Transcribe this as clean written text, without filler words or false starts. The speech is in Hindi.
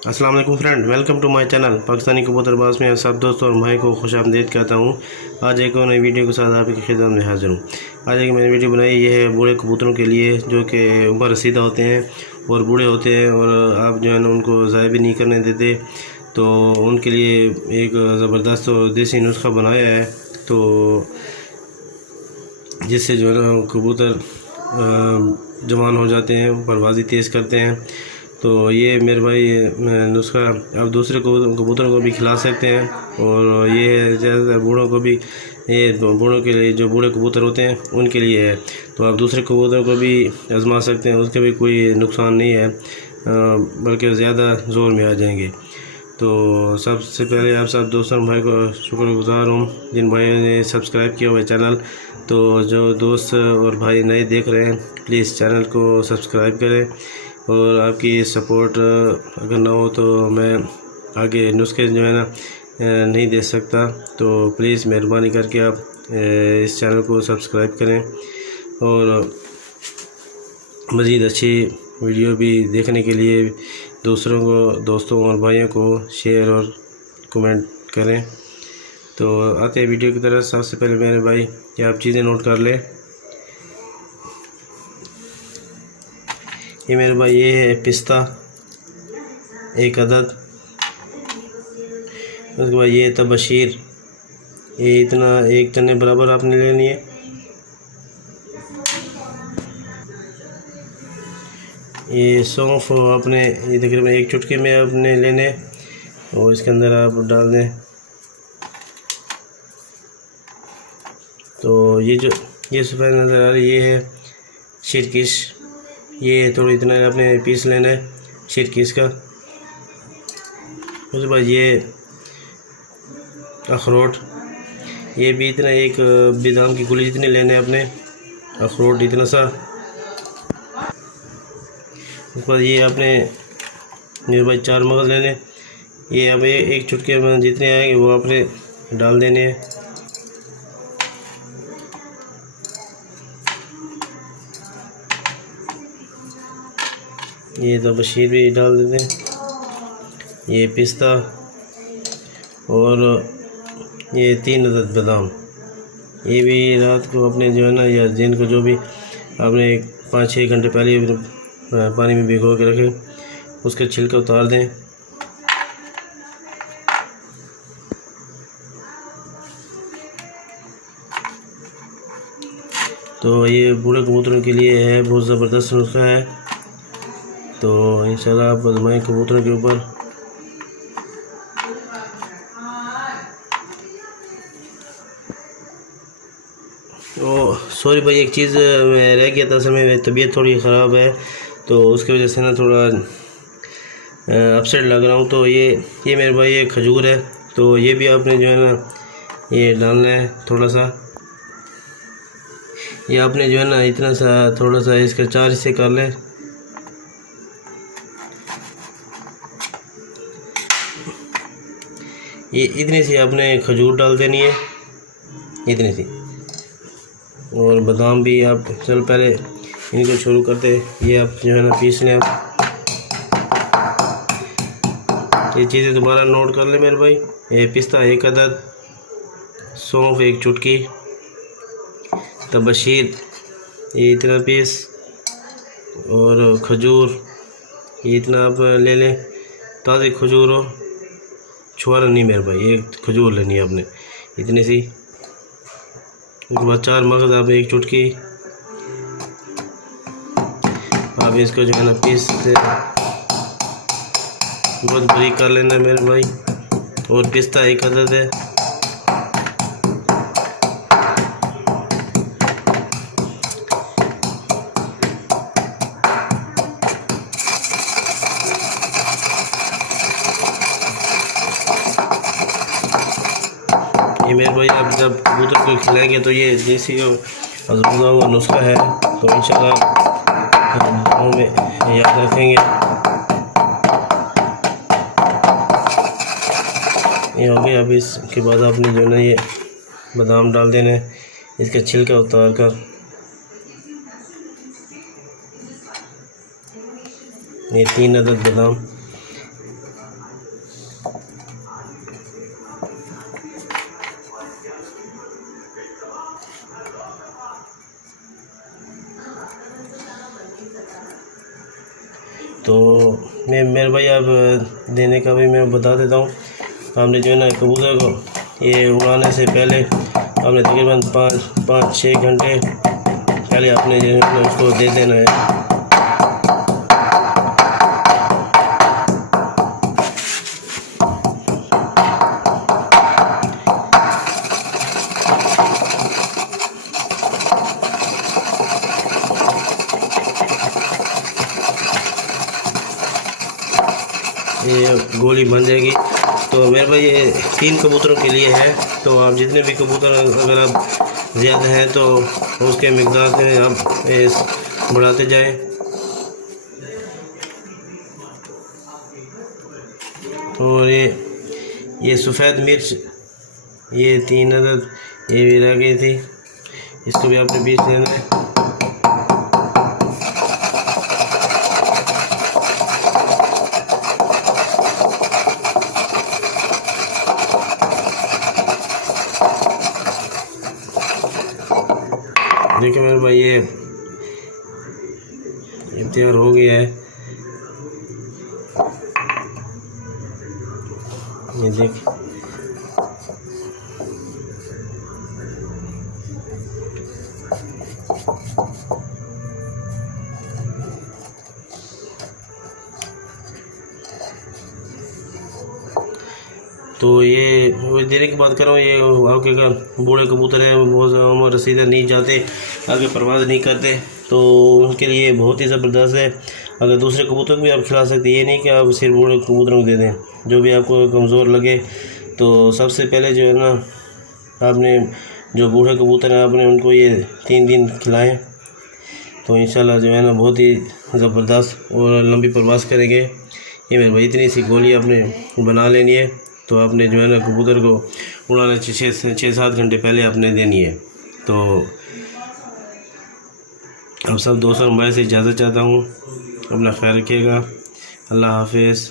अस्सलाम वालेकुम friend, welcome to my channel Pakistani कबूतरबाज में सब दोस्तों और भाई को खुश आमदीद कहता हूँ। आज एक और नई वीडियो के साथ आपकी खिदमत में हाजिर हूँ। आज एक मैंने वीडियो बनाई, ये है बूढ़े कबूतरों के लिए जो कि उम्र रसीदा होते हैं और बूढ़े होते हैं और आप जो है ना उनको ज़ाया भी नहीं करने देते, तो उनके लिए एक ज़बरदस्त और देसी नुस्खा बनाया है, तो जिससे जो है ना कबूतर जवान हो जाते हैं, परवाज़ी तेज़ करते हैं। तो ये मेरे भाई नुस्खा आप दूसरे कबूतरों को भी खिला सकते हैं और ये ज़्यादातर बूढ़ों को भी, ये बूढ़ों के लिए, जो बूढ़े कबूतर होते हैं उनके लिए है। तो आप दूसरे कबूतरों को भी आजमा सकते हैं, उसके भी कोई नुकसान नहीं है, बल्कि ज़्यादा ज़ोर में आ जाएंगे। तो सबसे पहले आप सब दोस्तों भाई को शुक्रगुजार हूँ जिन भाइयों ने सब्सक्राइब किया हुआ चैनल। तो जो दोस्त और भाई नए देख रहे हैं प्लीज़ चैनल को सब्सक्राइब करें, और आपकी सपोर्ट अगर ना हो तो मैं आगे नुस्खे जो है ना नहीं दे सकता। तो प्लीज़ मेहरबानी करके आप इस चैनल को सब्सक्राइब करें और मज़ीद अच्छी वीडियो भी देखने के लिए दोस्तों और भाइयों को शेयर और कमेंट करें। तो आते हैं वीडियो की तरफ। सबसे पहले मेरे भाई कि आप चीज़ें नोट कर लें। ये मेरे भाई ये है पिस्ता 1 अदद, उसके बाद ये तबशीर, ये इतना 1 तने बराबर आपने लेनी है। ये सौंफ आपने ये तकरीबन 1 चुटकी में आपने लेने और इसके अंदर आप डाल दें। तो ये सफ़ेद नज़र आ रही ये है शिरकिश, ये थोड़ी इतना आपने पीस लेना है शिरकिश का। उसके बाद ये अखरोट, ये भी इतना 1 बादाम की गोली जितनी लेने आपने, अखरोट इतना सा। उसके बाद ये आपने मेरे भाई 4 मगज़ लेने, ये अब 1 चुटकी में जितने आएंगे वो आपने डाल देने हैं। ये तबशीर भी डाल देते हैं, ये पिस्ता और ये 3 अदद बादाम, ये भी रात को अपने जो है ना या दिन को जो भी आपने 5-6 घंटे पहले पानी में भिगो के रखें, उसके छिलके उतार दें। तो ये बूढ़े कबूतरों के लिए है, बहुत ज़बरदस्त नुस्खा है। तो इंशाल्लाह आप आजमाएं कबूतरों के ऊपर। ओ सॉरी भाई, एक चीज़ मैं रह गया था, असल में मेरी तबीयत थोड़ी ख़राब है तो उसकी वजह से ना थोड़ा अपसेट लग रहा हूँ। तो ये मेरे भाई ये खजूर है, तो ये भी आपने जो है ना ये डालना है थोड़ा सा। ये आपने जो है ना इतना सा थोड़ा सा इसके 4 हिस्से कर लें। ये इतनी सी आपने खजूर डाल देनी है, इतनी सी, और बादाम भी आप चल पहले इनको शुरू करते, ये आप जो है ना पीस लें। आप ये चीज़ें दोबारा नोट कर लें मेरे भाई। ये पिस्ता 1 अदद, सौंफ 1 चुटकी, तबशीर ये इतना पीस, और खजूर ये इतना आप ले लें, ताज़ी खजूर हो, छुआरा नहीं मेरे भाई, ये खजूर लेनी है आपने इतनी सी। उसके बाद 4 मगज़ आप 1 चुटकी, आप इसको जो है ना पीस से बहुत बारीक कर लेना है मेरे भाई। और पिस्ता 1 अदद है, ये मेरे भाई आप जब कबूतर को खिलाएंगे तो ये देसी आजमाया हुआ नुस्खा है, तो इंशाल्लाह गाँव में याद रखेंगे। ये हो गया। अब इसके बाद आपने जो है ना ये बादाम डाल देने, इसके छिलका उतार कर। ये 3 अदद बादाम, मेरे भाई आप देने का भी मैं बता देता हूँ। आपने जो है ना कबूतर को ये उड़ाने से पहले आपने तकरीबन 5-6 घंटे पहले आपने जो है ना उसको दे देना है। ये गोली बन जाएगी। तो मेरे भाई ये 3 कबूतरों के लिए है। तो आप जितने भी कबूतर अगर आप ज़्यादा हैं तो उसके मिक़दार में आप बढ़ाते जाएं। और ये सफ़ेद मिर्च ये 3 अदद ये भी रह गई थी, इसको भी आपने बीच देना है। देखिए मेरे भाई ये तैयार हो गया है। ये देख तो ये देने की बात कर रहा हूँ। ये आपके का बूढ़े कबूतर हैं, बहुत उम्र रसीदा नहीं जाते, आगे परवाज़ नहीं करते, तो उनके लिए बहुत ही ज़बरदस्त है। अगर दूसरे कबूतर को भी आप खिला सकते, ये नहीं कि आप सिर्फ बूढ़े कबूतरों को दे दें। जो भी आपको कमज़ोर लगे तो सबसे पहले जो है ना आपने जो बूढ़े कबूतर हैं आपने उनको ये 3 दिन खिलाएँ, तो इंशाल्लाह जो है ना बहुत ही ज़बरदस्त और लंबी परवाज़ करेंगे। ये मेरे भाई इतनी सी गोली आपने बना लेनी है। तो आपने जो है ना कबूतर को उड़ाने 6-7 घंटे पहले आपने देनी है। तो अब सब दोस्तों मैं से इजाज़त चाहता हूँ। अपना ख्याल रखिएगा। अल्लाह हाफिज़।